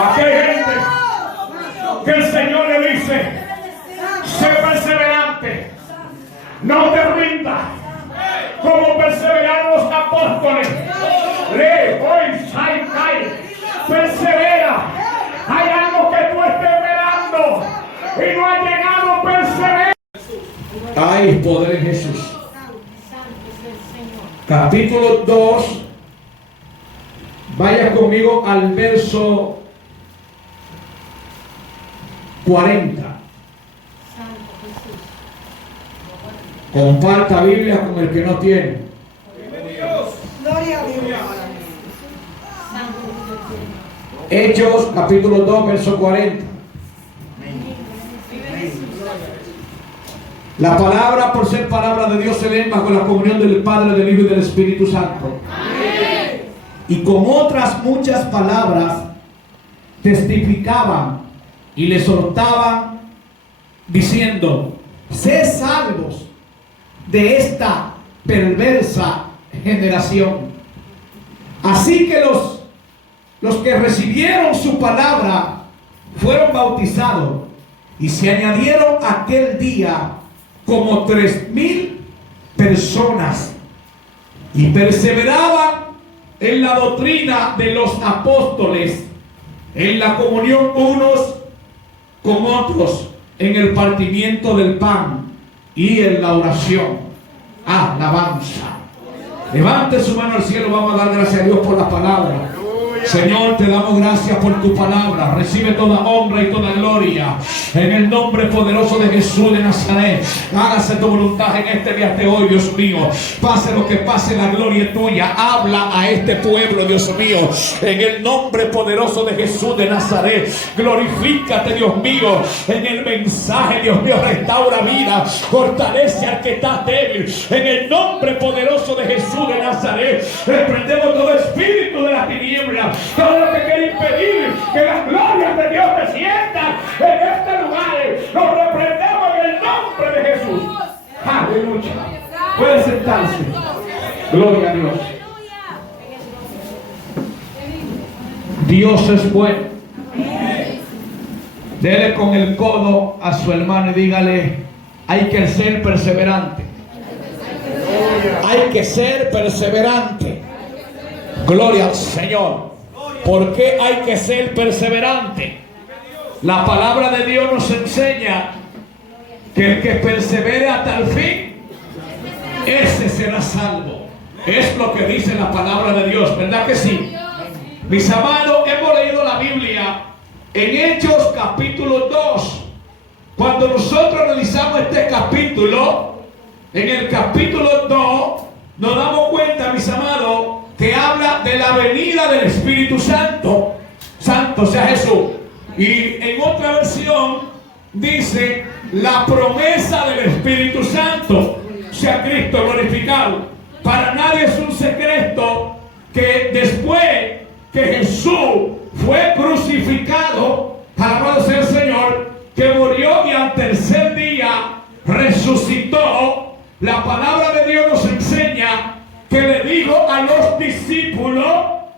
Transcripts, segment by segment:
Aquí hay gente que el Señor le dice: sé perseverante, no te rindas, como perseveraron los apóstoles. Persevera. Hay algo que tú estés esperando y no ha llegado. Persevera. Hay poder en Jesús. Capítulo 2. Vaya conmigo al verso 40. Comparta Biblia con el que no tiene. Gloria a Dios. Hechos capítulo 2 verso 40. La palabra, por ser palabra de Dios, se lee bajo la comunión del Padre, del Hijo y del Espíritu Santo. Amén. Y con otras muchas palabras testificaban y le exhortaban diciendo: sed salvos de esta perversa generación. Así que los que recibieron su palabra fueron bautizados, y se añadieron aquel día como 3,000 personas, y perseveraban en la doctrina de los apóstoles, en la comunión unos con otros, en el partimiento del pan y en la oración. Alabanza. Levante su mano al cielo. Vamos a dar gracias a Dios por la palabra. Señor, te damos gracias por tu palabra. Recibe toda honra y toda gloria en el nombre poderoso de Jesús de Nazaret. Hágase tu voluntad en este día de hoy, Dios mío. Pase lo que pase, la gloria es tuya. Habla a este pueblo, Dios mío, en el nombre poderoso de Jesús de Nazaret. Glorifícate, Dios mío, en el mensaje. Dios mío, restaura vida, fortalece al que está débil, en el nombre poderoso de Jesús de Nazaret. Reprendemos todo espíritu de las tinieblas, todo lo que quiere impedir que las glorias de Dios se sientan en este lugar. Lo reprendemos en el nombre de Jesús. Aleluya. Puede sentarse. Gloria a Dios. Dios es bueno. Dele con el codo a su hermano y dígale: hay que ser perseverante. Hay que ser perseverante. Gloria al Señor. ¿Por qué hay que ser perseverante? La palabra de Dios nos enseña que el que persevere hasta el fin, ese será salvo. Es lo que dice la palabra de Dios, ¿verdad que sí? Mis amados, hemos leído la Biblia en Hechos capítulo 2. Cuando nosotros analizamos este capítulo, en el capítulo 2 nos damos cuenta, mis amados, que habla de la venida del Espíritu Santo. Santo sea Jesús. Y en otra versión dice la promesa del Espíritu Santo, sea Cristo glorificado. Para nadie es un secreto que después que Jesús fue crucificado, alabado sea el Señor, que murió y al tercer día resucitó, la palabra de Dios nos enseña que le dijo a los discípulos: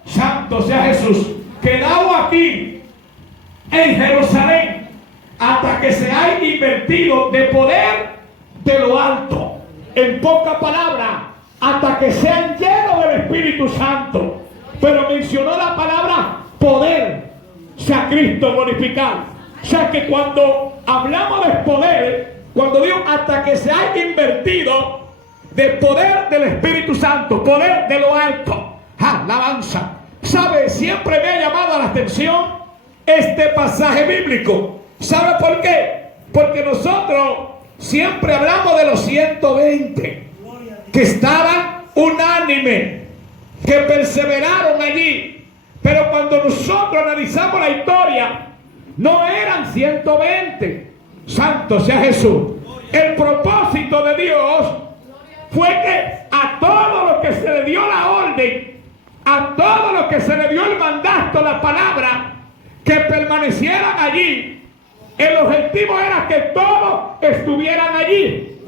santo sea Jesús, quedaos aquí en Jerusalén hasta que seáis invertidos de poder de lo alto. En pocas palabras, hasta que sean llenos del Espíritu Santo. Pero mencionó la palabra poder, sea Cristo glorificado. O sea que cuando hablamos de poder, cuando digo hasta que se haya invertido de poder del Espíritu Santo, poder de lo alto, alabanza. ¿Sabe? Siempre me ha llamado la atención este pasaje bíblico. ¿Sabe por qué? Porque nosotros siempre hablamos de los 120 que estaban unánime, que perseveraron allí. Pero cuando nosotros analizamos la historia, no eran 120. Santo sea Jesús. El propósito de Dios fue que a todos los que se le dio la orden, a todos los que se le dio el mandato, la palabra, que permanecieran allí. El objetivo era que todos estuvieran allí.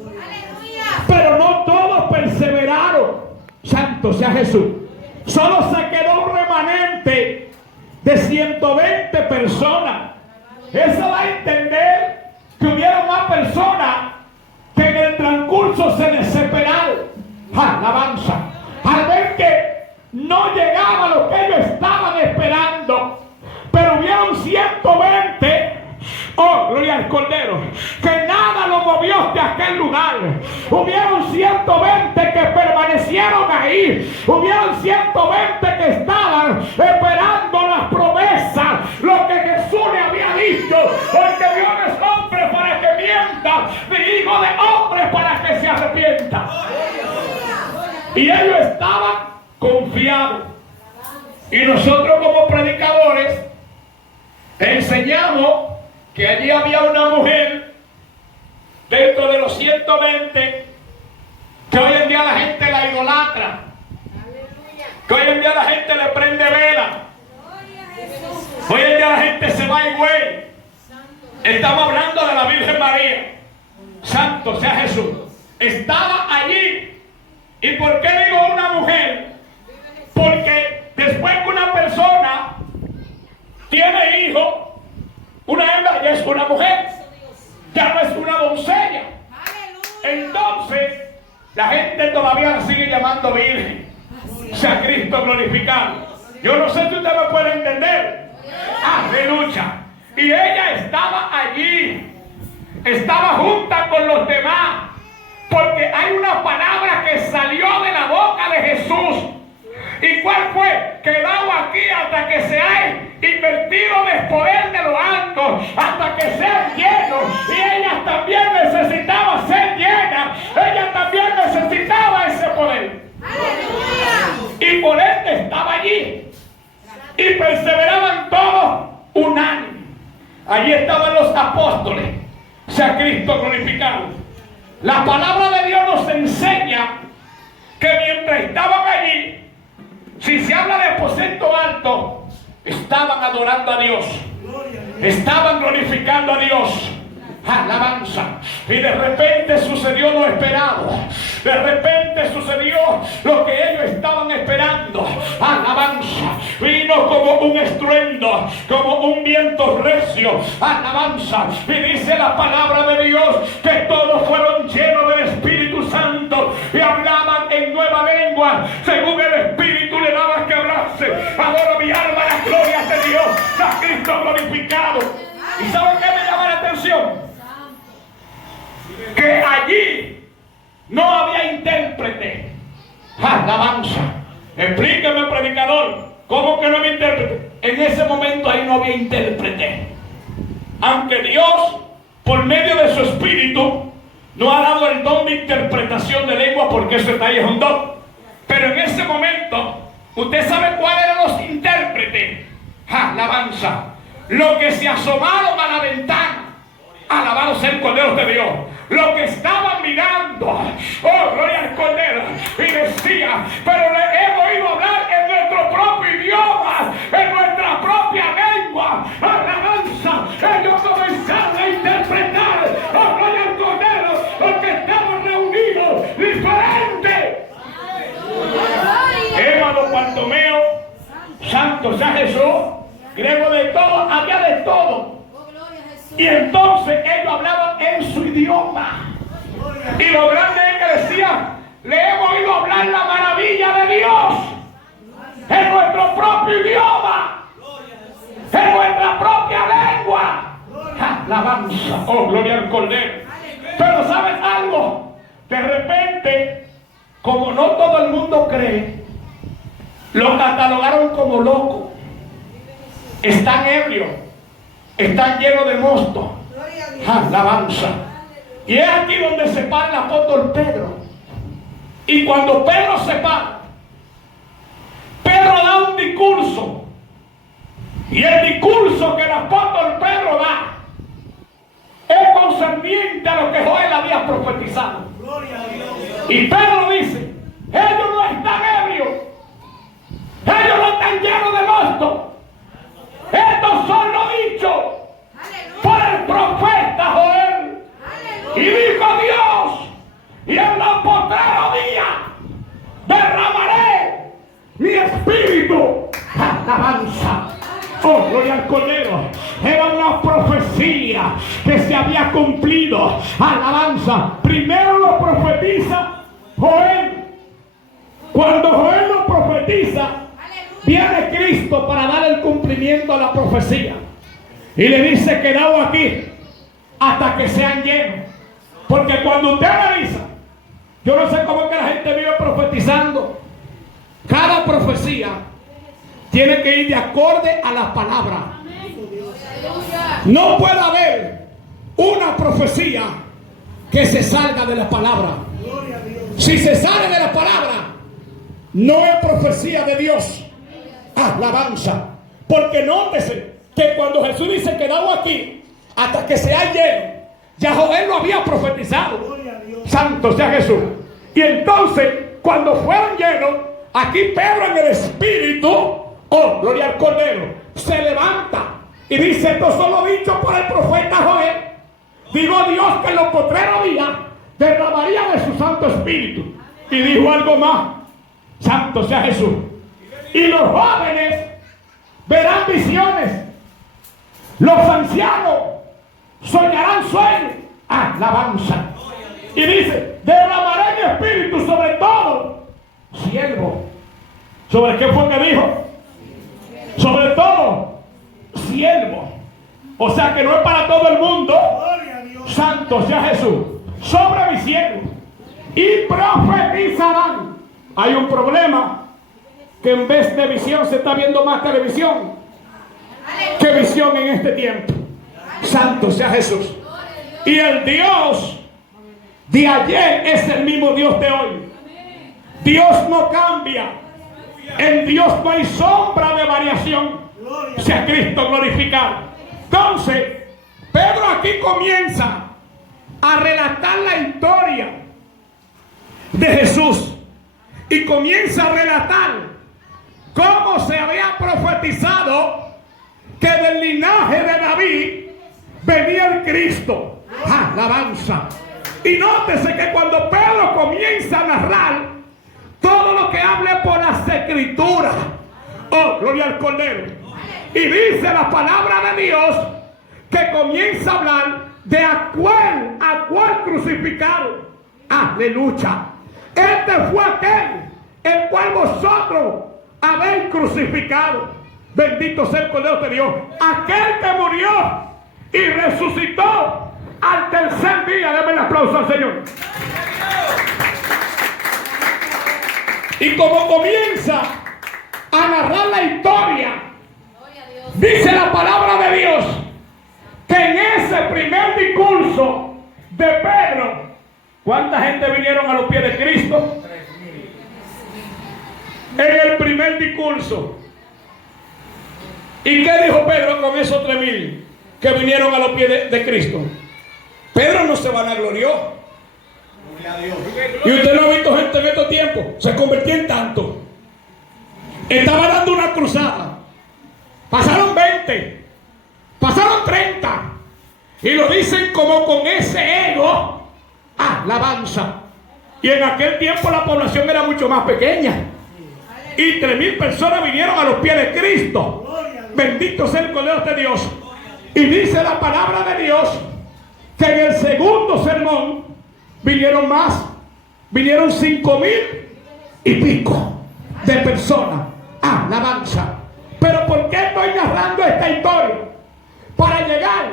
Pero no todos perseveraron. Santo sea Jesús. Solo se quedó un remanente de 120 personas. Eso da a entender que hubieron más personas que en el transcurso se desesperaron. Alabanza. Al ver que no llegaba lo que ellos estaban esperando. Pero hubieron 120. Oh, gloria al Cordero, que nada lo movió de aquel lugar. Hubieron 120 que permanecieron ahí. Hubieron 120 que estaban esperando las promesas, lo que Jesús le había dicho, porque Dios no es hombre para que mienta, ni hijo de hombre para que se arrepienta. Y ellos estaban confiados. Y nosotros como predicadores enseñamos que allí había una mujer dentro de los 120 que hoy en día la gente la idolatra, que hoy en día la gente le prende vela, hoy en día la gente se va y güey. Estamos hablando de la Virgen María. Santo sea Jesús. Estaba allí. ¿Y por qué digo una mujer? Porque después que una persona tiene hijos, una hembra ya es una mujer, ya no es una doncella. Entonces la gente todavía la sigue llamando virgen. Sea Cristo glorificado. Yo no sé si usted me puede entender. Aleluya. Y ella estaba allí, estaba junta con los demás, porque hay una palabra que salió de la boca de Jesús. ¿Y cuál fue? Quedado aquí hasta que se haya invertido del poder de lo alto, hasta que sean llenos. Y ella también necesitaba ser llena. Ella también necesitaba ese poder. ¡Aleluya! Y por ende estaba allí. Y perseveraban todos unánimes. Allí estaban los apóstoles. Sea Cristo glorificado. La palabra de Dios nos enseña que mientras estaban allí, si se habla de aposento alto, estaban adorando a Dios, estaban glorificando a Dios. Alabanza. Y de repente sucedió lo esperado. De repente sucedió lo que ellos estaban esperando. Alabanza. Vino como un estruendo, como un viento recio. Alabanza. Y dice la palabra de Dios que todos fueron llenos del Espíritu Santo y hablaban en nueva lengua según el Espíritu le daba que hablase. Adoro mi alma las glorias de Dios. A Cristo glorificado. ¿Y saben qué me llama la atención? Que allí no había intérprete. Alabanza. Explíqueme, predicador, ¿cómo que no había intérprete? En ese momento ahí no había intérprete. Aunque Dios, por medio de su Espíritu, nos ha dado el don de interpretación de lengua, porque ese detalle es un don. Pero en ese momento, ¿usted sabe cuáles eran los intérpretes? Alabanza. Los que se asomaron a la ventana. Alabado sea el Cordero de Dios. Lo que estaban mirando, oh, gloria al Cordero, y decía, pero le hemos oído hablar en nuestro propio idioma, en nuestra propia lengua. Alabanza. Ellos comenzaron a interpretar, oh, gloria al Cordero, los que estaban reunidos diferente. Ébano, Bartolomeo, Santo sea Jesús, griego de todo, había de todo. Y entonces ellos hablaban en su idioma. Y lo grande es que decían, le hemos oído hablar la maravilla de Dios en nuestro propio idioma, en nuestra propia lengua. Alabanza. Oh, gloria al Cordero. Pero ¿sabes algo? De repente, como no todo el mundo cree, lo catalogaron como loco. Están ebrios. Están llenos de mosto. Alabanza. Y es aquí donde se para el apóstol Pedro. Y cuando Pedro se para, Pedro da un discurso. Y el discurso que el apóstol Pedro da es concerniente a lo que Joel había profetizado. Y Pedro dice, ellos no están ebrios, ellos no están llenos de mosto. Estos son los dichos por el profeta Joel. Y dijo Dios, y en los postreros días derramaré mi espíritu. Alabanza. Cordero. Era una profecía que se había cumplido. Alabanza. Primero lo profetiza Joel. Cuando Joel lo profetiza, viene Cristo para dar el cumplimiento a la profecía. Y le dice: quedado aquí hasta que sean llenos. Porque cuando usted analiza, yo no sé cómo es que la gente vive profetizando. Cada profecía tiene que ir de acorde a la palabra. No puede haber una profecía que se salga de la palabra. Si se sale de la palabra, no es profecía de Dios. Alabanza. Porque nótese que cuando Jesús dice: quedado aquí hasta que sea lleno, ya Joel lo había profetizado. Santo sea Jesús. Y entonces, cuando fueron llenos, aquí Pedro en el Espíritu, oh, gloria al Cordero, se levanta y dice: esto solo dicho por el profeta Joel. Digo Dios que en los postreros días derramaría de su Santo Espíritu. Y dijo algo más. Santo sea Jesús. Y los jóvenes verán visiones. Los ancianos soñarán sueños. Alabanza. Y dice: derramaré mi espíritu sobre todo siervo. ¿Sobre qué fue que dijo? Sobre todo siervo. O sea que no es para todo el mundo. Santo sea Jesús. Sobre mis siervos. Y profetizarán. Hay un problema, que en vez de visión se está viendo más televisión que visión en este tiempo. Santo sea Jesús. Y el Dios de ayer es el mismo Dios de hoy. Dios no cambia. En Dios no hay sombra de variación. Sea Cristo glorificado. Entonces, Pedro aquí comienza a relatar la historia de Jesús. Y comienza a relatar cómo se había profetizado que del linaje de David venía el Cristo. Alabanza. Y nótese que cuando Pedro comienza a narrar todo lo que hable por las escrituras, oh, gloria al Cordero, y dice la palabra de Dios que comienza a hablar de a cuál crucificado. Aleluya. Este fue aquel el cual vosotros habéis crucificado. Bendito sea el Cordero de Dios. Aquel que murió y resucitó al tercer día. Denme el aplauso al Señor. Y como comienza a narrar la historia, dice la palabra de Dios que en ese primer discurso de Pedro, ¿cuánta gente vinieron a los pies de Cristo? En el primer discurso. ¿Y qué dijo Pedro con esos 3,000 que vinieron a los pies de Cristo? Pedro no se vanaglorió. Y usted no ha visto gente en estos tiempos. Se convirtió en tanto. Estaba dando una cruzada. Pasaron 20. Pasaron 30. Y lo dicen como con ese ego. Alabanza. Y en aquel tiempo la población era mucho más pequeña. Y 3,000 personas vinieron a los pies de Cristo. Bendito sea el Cordero de Dios. Y dice la palabra de Dios que en el segundo sermón vinieron más. Vinieron 5,000 y pico de personas. Alabanza. Pero ¿por qué estoy narrando esta historia? Para llegar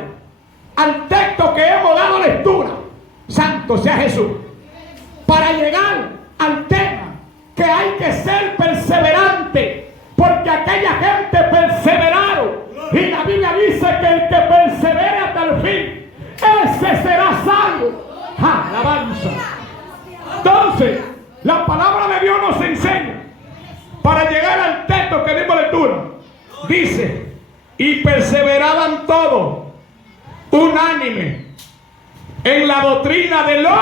al texto que hemos dado lectura. Santo sea Jesús. Para llegar al tema que hay que ser perseverante, porque aquella gente perseveraron, y la Biblia dice que el que persevere hasta el fin, ese será salvo. Alabanza. Entonces, la palabra de Dios nos enseña, para llegar al texto que dimos lectura, dice: y perseveraban todos unánime en la doctrina de los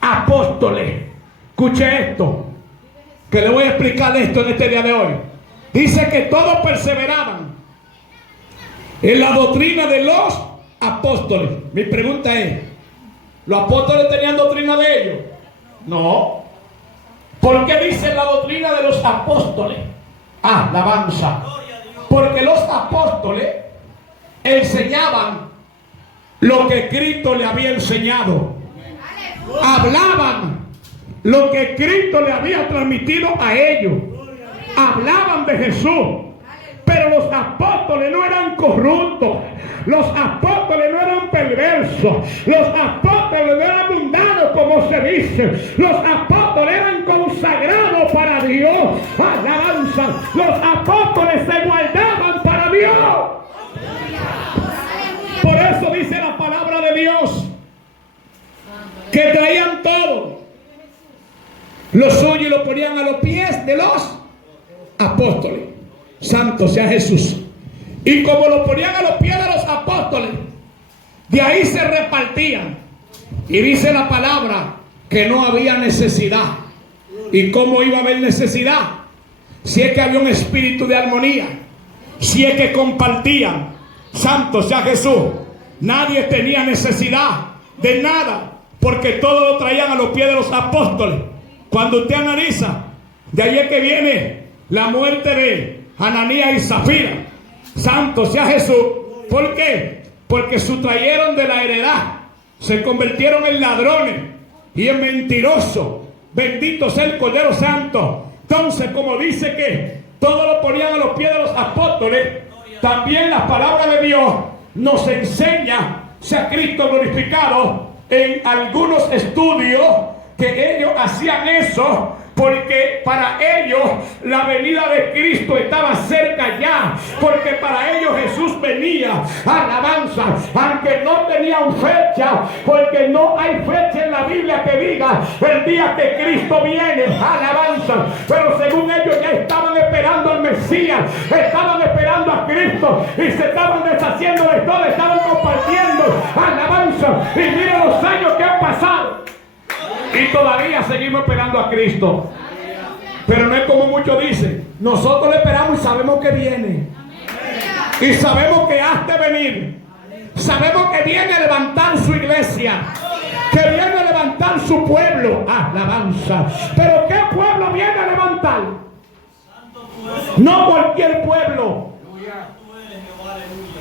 apóstoles. Escuche esto, que le voy a explicar esto en este día de hoy. Dice que todos perseveraban en la doctrina de los apóstoles. Mi pregunta es: ¿los apóstoles tenían doctrina de ellos? No. ¿Por qué dice la doctrina de los apóstoles? Alabanza. Porque los apóstoles enseñaban lo que Cristo le había enseñado. Hablaban lo que Cristo le había transmitido a ellos. Hablaban de Jesús. Pero los apóstoles no eran corruptos. Los apóstoles no eran perversos. Los apóstoles no eran mundanos, como se dice. Los apóstoles eran consagrados para Dios. Alabanza. Los apóstoles se guardaban para Dios. Por eso dice la palabra de Dios que traían todo lo suyo y lo ponían a los pies de los apóstoles. Santo sea Jesús. Y como lo ponían a los pies de los apóstoles, de ahí se repartían. Y dice la palabra que no había necesidad. ¿Y cómo iba a haber necesidad? Si es que había un espíritu de armonía, si es que compartían. Santo sea Jesús. Nadie tenía necesidad de nada, porque todo lo traían a los pies de los apóstoles. Cuando usted analiza, de ahí es que viene la muerte de Ananías y Zafira. Santo sea Jesús. ¿Por qué? Porque sustrayeron de la heredad, se convirtieron en ladrones y en mentirosos. Bendito sea el Cordero Santo. Entonces, como dice que todo lo ponían a los pies de los apóstoles, también la palabra de Dios nos enseña, sea Cristo glorificado, en algunos estudios que ellos hacían eso porque para ellos la venida de Cristo estaba cerca ya, porque para ellos Jesús venía. Alabanza, aunque no tenían fecha, porque no hay fecha en la Biblia que diga el día que Cristo viene. Alabanza, pero según ellos ya estaban esperando al Mesías, estaban esperando a Cristo y se estaban deshaciendo de todo, estaban compartiendo. Alabanza, y miren los años que han pasado y todavía seguimos esperando a Cristo. Pero no es como muchos dicen. Nosotros le esperamos y sabemos que viene. Y sabemos que ha de venir. Sabemos que viene a levantar su iglesia, que viene a levantar su pueblo. Alabanza. Pero ¿qué pueblo viene a levantar? No cualquier pueblo.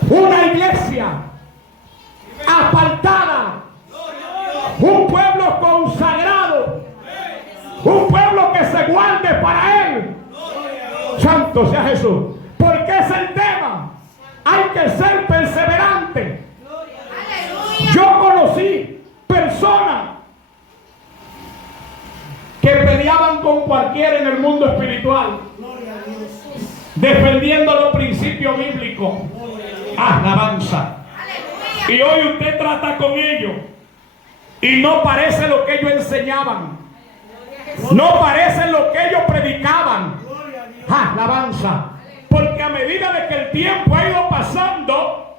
Una iglesia apartada. Un pueblo consagrado. Un pueblo que se guarde para Él. Santo sea Jesús. Porque es el tema. Hay que ser perseverante. Yo conocí personas que peleaban con cualquiera en el mundo espiritual, defendiendo los principios bíblicos. Alabanza. Y hoy usted trata con ellos y no parece lo que ellos enseñaban. No parece lo que ellos predicaban. Alabanza. Porque a medida de que el tiempo ha ido pasando,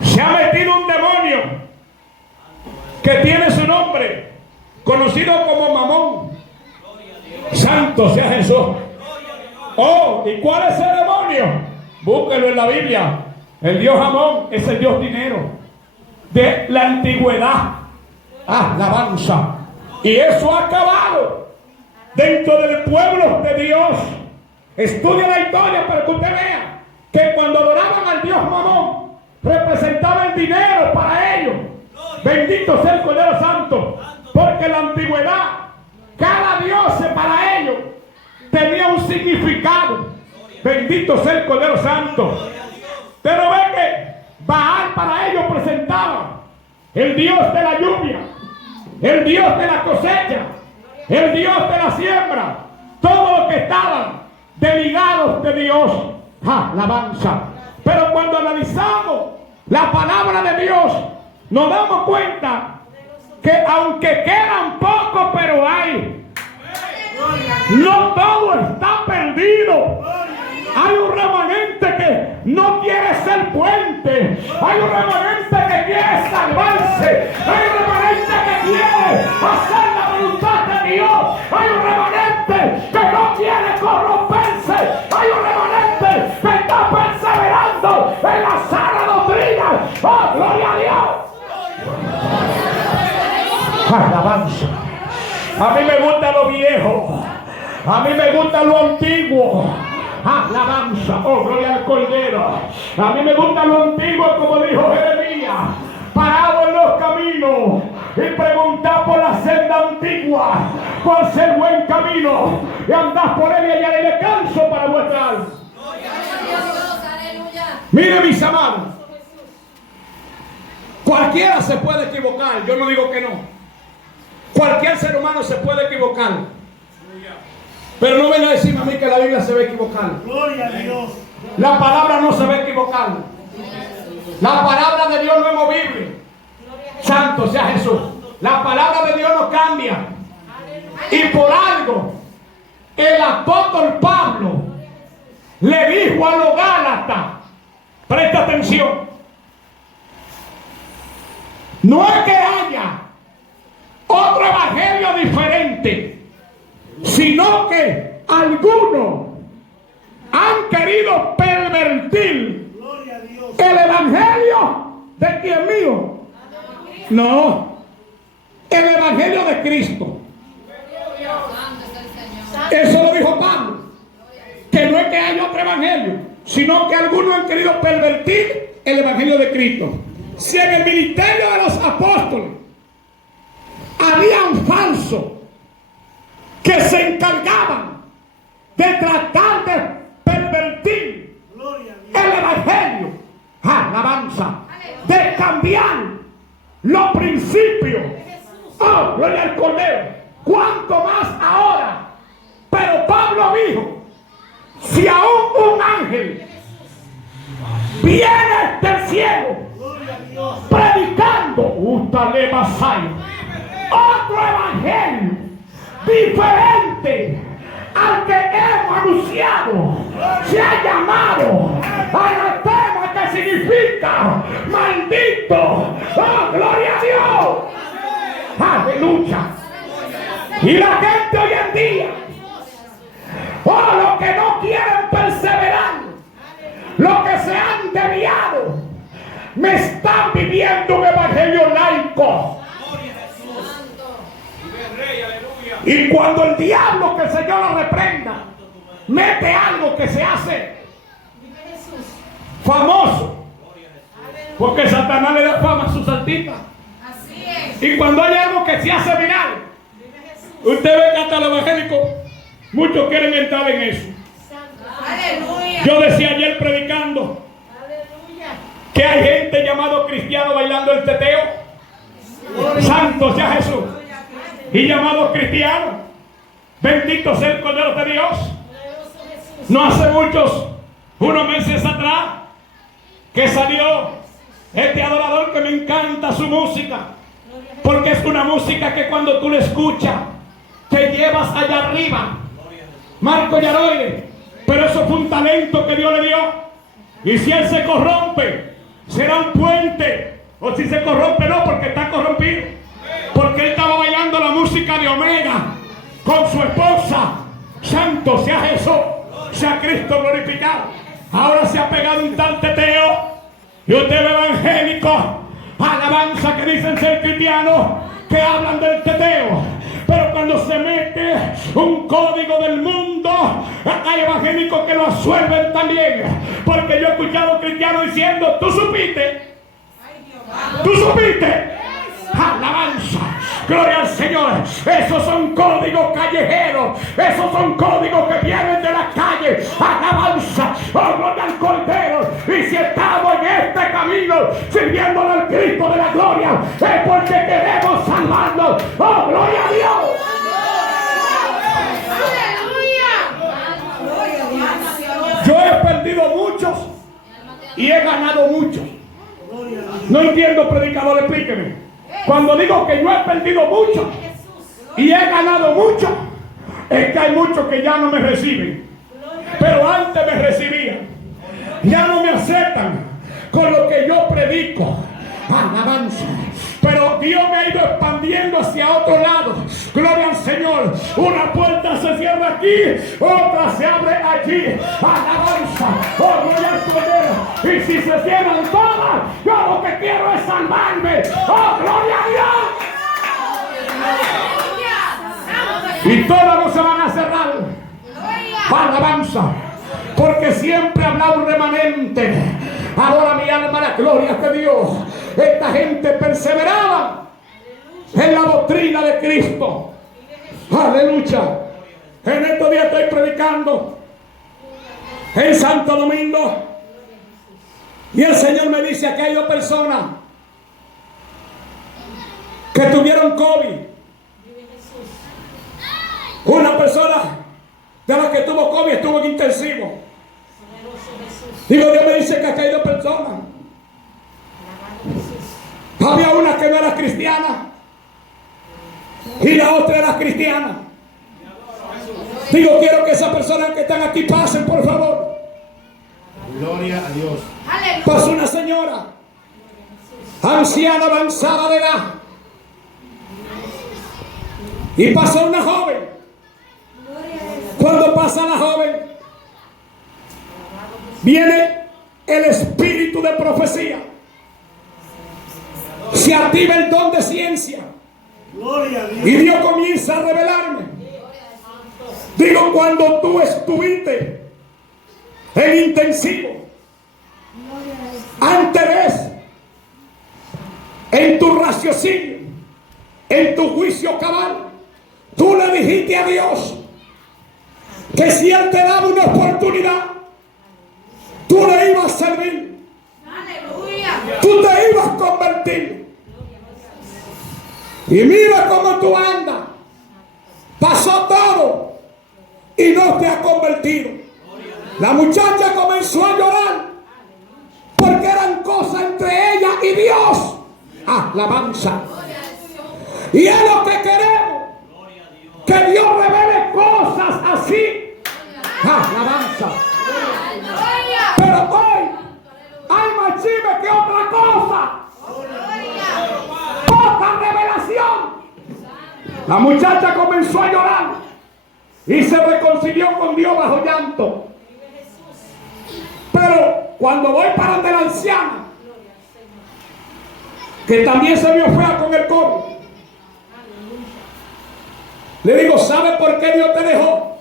se ha metido un demonio que tiene su nombre, conocido como Mamón. Santo sea Jesús. Oh, ¿y cuál es ese demonio? Búsquelo en la Biblia. El Dios Amón es el Dios dinero de la antigüedad. Alabanza. Y eso ha acabado dentro del pueblo de Dios. Estudia la historia para que usted vea que cuando adoraban al Dios Mamón, representaba el dinero para ellos. Bendito sea el Cordero Santo. Porque en la antigüedad, cada dios para ellos tenía un significado. Bendito sea el Cordero Santo. Pero ve que Baal para ellos presentaba el Dios de la lluvia, el Dios de la cosecha, el Dios de la siembra, todo lo que estaban deligados de Dios. Alabanza. Pero cuando analizamos la palabra de Dios, nos damos cuenta que aunque quedan pocos, pero hay. No todo está perdido. Hay un remanente que no quiere ser puente. Hay un remanente que quiere salvarse. Hay un remanente que quiere hacer la voluntad de Dios. Hay un remanente que no quiere corromperse. Hay un remanente que está perseverando en la sana doctrina. ¡Oh, gloria a Dios! Alabanza. A mí me gusta lo viejo. A mí me gusta lo antiguo. Alabanza, oh gloria al Cordero. A mí me gusta lo antiguo, como dijo Jeremías. Parado en los caminos y preguntad por la senda antigua cuál es el buen camino, y andad por él y hallaré descanso para vuestra alma. Mire, mis amados, cualquiera se puede equivocar. Yo no digo que no. Cualquier ser humano se puede equivocar, pero no venga a decirme a mí que la Biblia se va a equivocar. Gloria a Dios. La palabra no se va a equivocar. La palabra de Dios no es movible. Santo sea Jesús. La palabra de Dios no cambia. Y por algo el apóstol Pablo le dijo a los Gálatas, presta atención, no es que haya otro evangelio diferente, sino que algunos han querido pervertir Gloria a Dios. el evangelio de quien mío. No, el evangelio de Cristo. Eso lo dijo Pablo, que no es que haya otro evangelio, sino que algunos han querido pervertir el evangelio de Cristo. Si en el ministerio de los apóstoles habían falsos que se encargaban de tratar de pervertir Gloria a Dios. el evangelio, alabanza, de cambiar los principios, oh, gloria al Cordero, cuanto más ahora. Pero Pablo dijo, si aún un ángel viene del cielo Gloria a Dios. predicando otro evangelio diferente al que hemos anunciado, se ha llamado anatema, que significa maldito. ¡Oh, gloria a Dios! ¡Aleluya! Y la gente hoy en día, los que no quieren perseverar, los que se han desviado, me están viviendo un evangelio laico. Y cuando el diablo, que el Señor lo reprenda, mete algo que se hace famoso, porque Satanás le da fama a sus saltitas. Y cuando hay algo que se hace viral, usted ve que hasta los evangélicos, muchos quieren entrar en eso. Yo decía ayer predicando que hay gente llamado cristiano bailando el teteo. Santo sea Jesús. Y llamados cristianos. Bendito sea el Cordero de Dios. No hace unos meses atrás, que salió este adorador que me encanta su música, porque es una música que cuando tú la escuchas te llevas allá arriba. Marco Yaroide. Pero eso fue un talento que Dios le dio. Y si él se corrompe, será un puente. O si se corrompe, no, porque está corrompido. Porque él estaba bailando la música de Omega con su esposa. Santo sea Jesús, sea Cristo glorificado. Ahora se ha pegado un tal teteo. Y usted ve evangélicos, alabanza, que dicen ser cristianos, que hablan del teteo. Pero cuando se mete un código del mundo, hay evangélicos que lo absuelven también. Porque yo he escuchado cristianos diciendo, ¿tú supiste? ¿Tú supiste? Alabanza, gloria al Señor. Esos son códigos callejeros, esos son códigos que vienen de la calle. Alabanza, oh gloria al Cordero. Y si estamos en este camino sirviéndole al Cristo de la gloria, es porque queremos salvarnos. Oh gloria a Dios. Yo he perdido muchos y he ganado muchos. No entiendo, predicador, explíqueme. Cuando digo que yo he perdido mucho y he ganado mucho, es que hay muchos que ya no me reciben. Pero antes me recibían. Ya no me aceptan con lo que yo predico. Alabanza. Pero Dios me ha ido expandiendo hacia otro lado. Gloria al Señor. Una puerta se cierra aquí, otra se abre allí. Alabanza. Oh, gloria al Cordero. Y si se cierran todas, yo lo que quiero es salvarme. Oh, gloria a Dios. Y todas no se van a cerrar. Alabanza. porque siempre habrá un remanente. Adora mi alma la gloria de Dios. Esta gente perseveraba en la doctrina de Cristo. Aleluya. En estos días estoy predicando en Santo Domingo y el Señor me dice que hay dos personas que tuvieron COVID. Una persona de la que tuvo COVID estuvo en intensivo. Digo, Dios me dice que acá hay dos personas. Había una que no era cristiana y la otra era cristiana. Digo, quiero que esas personas que están aquí pasen, por favor. Gloria a Dios. Pasó una señora anciana, avanzada de edad, y pasó una joven. Cuando pasa la joven, viene el espíritu de profecía. Se activa el don de ciencia. Gloria a Dios. Y Dios comienza a revelarme. Digo, cuando tú estuviste en intensivo, antes ves en tu raciocinio, en tu juicio cabal, tú le dijiste a Dios que si Él te daba una oportunidad, tú le ibas a servir. Tú te ibas a convertir. Y mira cómo tú andas. Pasó todo y no te has convertido. La muchacha comenzó a llorar porque eran cosas entre ella y Dios. Alabanza. Y es lo que queremos, que Dios revele cosas así. Alabanza. Pero hoy hay más chisme que otra cosa. Poca revelación. La muchacha comenzó a llorar y se reconcilió con Dios bajo llanto. Pero cuando voy para donde la anciana, que también se vio fea con el COVID, le digo, ¿sabe por qué Dios te dejó?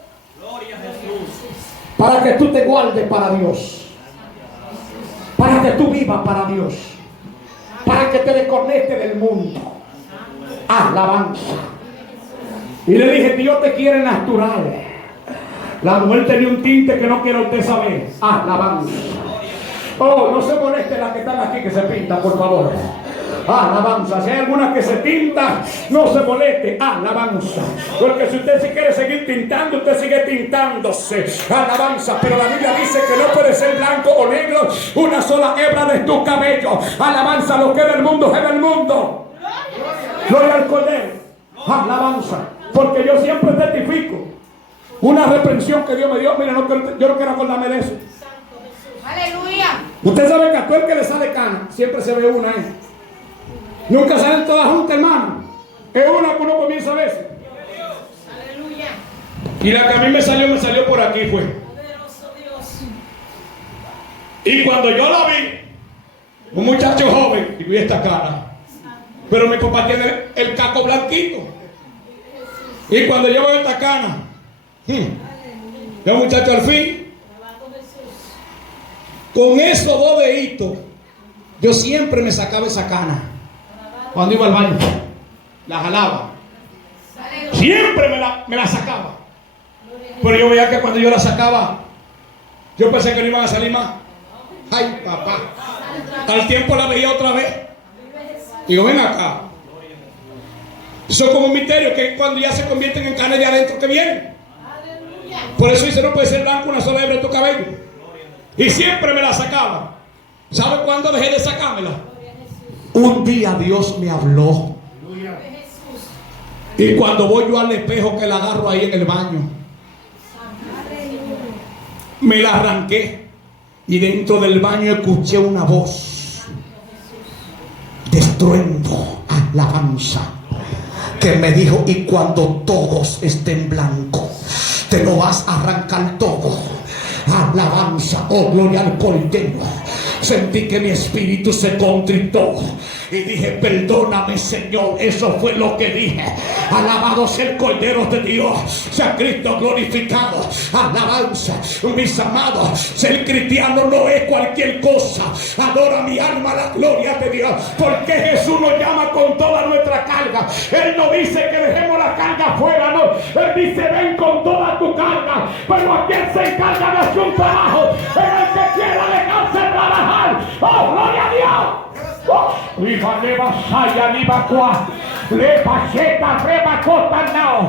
Para que tú te guardes para Dios, para que tú vivas para Dios, para que te desconectes del mundo. Alabanza. Y le dije, Dios te quiere natural. La mujer tenía un tinte que no quiere usted saber. Alabanza. Oh, no se moleste las que están aquí que se pintan, por favor. Alabanza. Si hay alguna que se tinta, no se moleste. Alabanza. Porque si usted sí quiere seguir tintando, usted sigue tintándose. Alabanza. Pero la Biblia dice que no puede ser blanco o negro una sola hebra de tu cabello. Alabanza. Lo que es del mundo es del mundo. Gloria al Cordero. Alabanza. Porque yo siempre testifico una reprensión que Dios me dio. Mira, yo no quiero acordarme de eso. Aleluya. Usted sabe que a todo el que le sale cana, siempre se ve una ahí. Nunca salen todas juntas, hermano. Es una que uno comienza a verse. Aleluya. Y la que a mí me salió por aquí fue. Poderoso Dios. Y cuando yo la vi, un muchacho joven, y vi esta cara. Pero mi papá tiene el caco blanquito. Y cuando yo veo esta cana, el muchacho al fin, con esos dos deditos, yo siempre me sacaba esa cana. Cuando iba al baño, la jalaba. Siempre me la sacaba. Pero yo veía que cuando yo la sacaba, yo pensé que no iban a salir más. Ay, papá. Al tiempo la veía otra vez. Digo, ven acá. Eso es como un misterio, que cuando ya se convierten en canas de adentro que vienen. Por eso dice, no puede ser blanco una sola hebra de tu cabello. Y siempre me la sacaba. ¿Sabe cuándo dejé de sacármela? Un día Dios me habló. Y cuando voy yo al espejo que la agarro ahí en el baño, me la arranqué. Y dentro del baño escuché una voz de estruendo, alabanza, que me dijo, y cuando todos estén blancos, te lo vas a arrancar todo. Alabanza, oh gloria al Cordero. Sentí que mi espíritu se contritó y dije, perdóname, Señor. Eso fue lo que dije. Alabado sea el Cordero de Dios, sea Cristo glorificado. Alabanza, mis amados. Ser cristiano no es cualquier cosa. Adora mi alma la gloria de Dios, porque Jesús nos llama con toda nuestra carga. Él no dice que dejemos la carga afuera, no. Él dice, ven con toda tu carga. Pero a quien se encarga de hacer un trabajo es el que quiera dejarse trabajar. ¡Oh, gloria a Dios! Viva le vasaya ni vacua, le pacheta rebacota nao.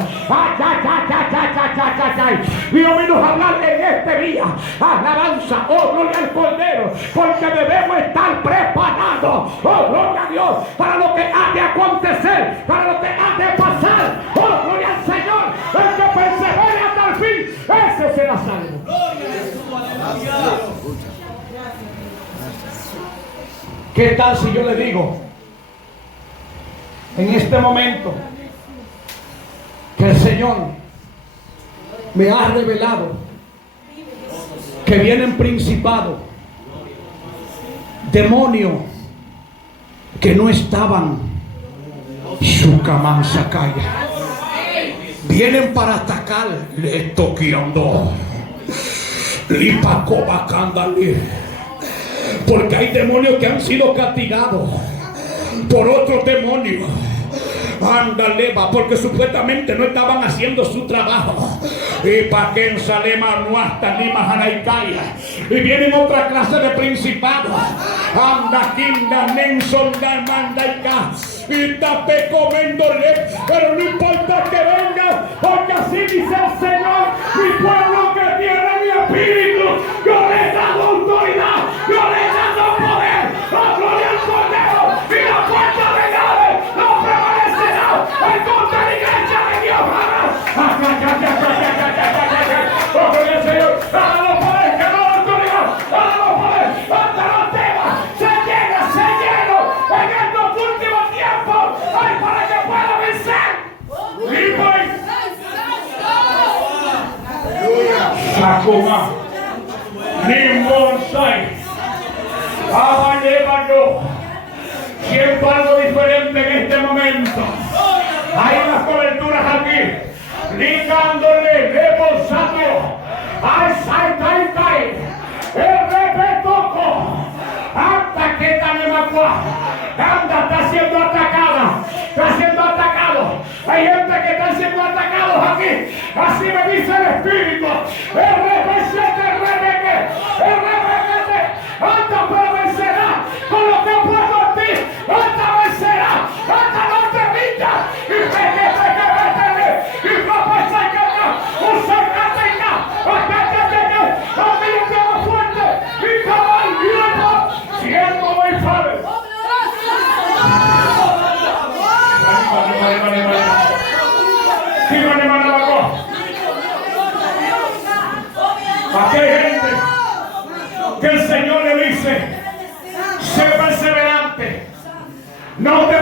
Dios vino a hablar en este día. Alabanza, oh gloria al Cordero, porque debemos estar preparados, oh gloria a Dios, para lo que ha de acontecer, para lo que ha de pasar. Oh gloria al Señor, el que persevere hasta el fin, ese será salvo. ¿Qué tal si yo le digo en este momento que el Señor me ha revelado que vienen principados, demonios que no estaban Shukaman Sakaya, vienen para atacar le toqueando Lipacoba Candali? Porque hay demonios que han sido castigados por otros demonios. Ándale, va, porque supuestamente no estaban haciendo su trabajo. Y para que en Salema no hasta ni Mahanaikaya. Y vienen otra clase de principados. Anda, Kinda, Nenson, Mandaika. Y tape coméndole. Pero no importa que venga, porque así dice el Señor: mi pueblo que tiene mi espíritu, yo le he dado autoridad, yo le he dado poder. ¡Oh, gloria al Cordero! Y la puerta de Hades no prevalecerá en contra de la iglesia de Dios. ¡Oh, gloria al Señor! ¡Dale poder! ¡Que no la autoridad! ¡Dale poder! ¡Hasta los temas! ¡Se llena! ¡En estos últimos tiempos! ¡Ay, para que pueda vencer! ¡Y pues! Sakuma Nimbonsai Abalevano. Siento algo diferente en este momento. Hay unas coberturas aquí. Ligándole, reposando. Ay, sai. El repetoco. Hasta que Tanemacua. Anda, está siendo atacada. Está siendo atacado. Hay gente que está siendo atacados aquí. Así me dice el Espíritu. El repesete, anda, pero vencerá con lo que he puesto en ti. Anda, vencerá. Anda, no te rindas. Y vete. Y papá, saca. Usacateca. Acateca. Amigo, te hago fuerte. Y cabal, y loco. Siendo muy padre. Aquí hay gente que el Señor le dice: sé perseverante, no te